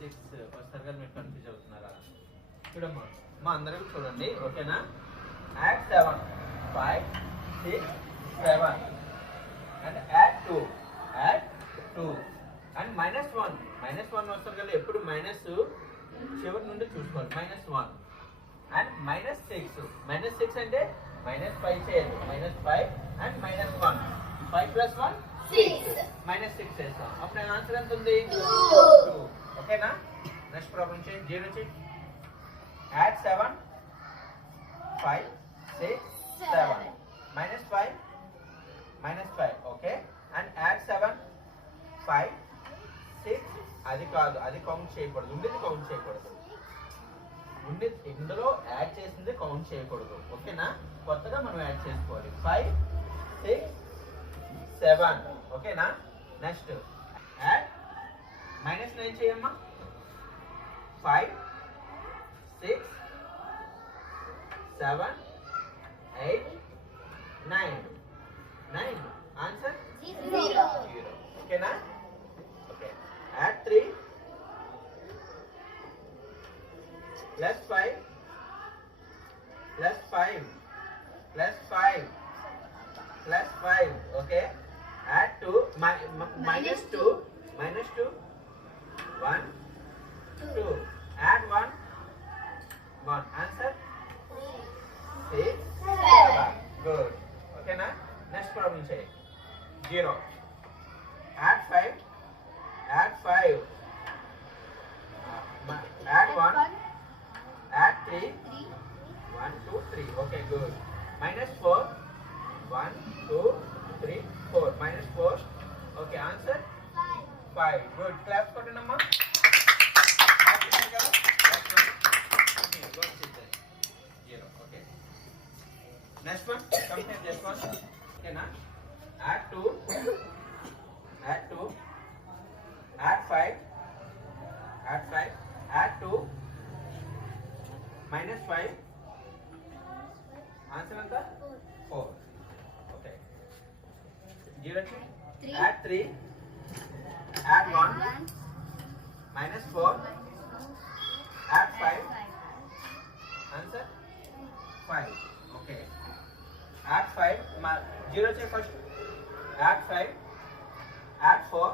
-6 ఒకసారి కానీ మీరు కన్ఫ్యూజ్ అవుతున్నారా? చూడమ్మా, మా అందరం చూడండి, ఓకేనా? యాడ్ 7 5 6 7 అండ్ యాడ్ 2 అండ్ -1 వస్తారు కదా, ఎప్పుడు మైనస్ చివరి నుండి చూసుకోండి. -1 అండ్ -6 అంటే -5 చేయాలి. -5 అండ్ -1 5 + 1 6 -6 చేస్తాం. అప్పుడు ఆన్సర్ ఎంత ఉంది? 2. ఓకేనా? నెక్స్ట్ ప్రాబ్లం చేయండి. 0 చేయండి. యాడ్ 7 5 6 7 -5 ఓకే అండ్ యాడ్ 7 5 6 అది కాదు, అది కౌంట్ చేయకూడదు. ఉండేది కౌంట్ చేయకూడదు. ఇందులో యాడ్ చేసింది కౌంట్ చేయకూడదు. ఓకేనా? కొత్తగా మనం యాడ్ చేసుకోవాలి. 5 6 7 ఓకేనా? నెక్స్ట్ యాడ్ -9 చేయమ్మా. 5 6 7 8 9 ఆన్సర్ 0. ఓకేనా? ఓకే యాడ్ 3 +5 ఓకే యాడ్ 2 -2 1 2 యాడ్ 1 ఆన్సర్ 6 7 గుడ్. ఓకేనా? నెక్స్ట్ ప్రాబ్లం చేయండి. 0 యాడ్ 5 యాడ్ 1 యాడ్ 3 1 2 3 okay good. -4 1 2 3 4 -4 okay answer 5 good. Claps కొట్టండి అమ్మా. Next one, compare this one. Okay, na? Add 2, add 5, add 2, -5. Answer anta 4. Okay. 0 add 3, add 1, -4, add 5. Answer 5. Okay. Add 5. 0 check first. Add 5. Add 4.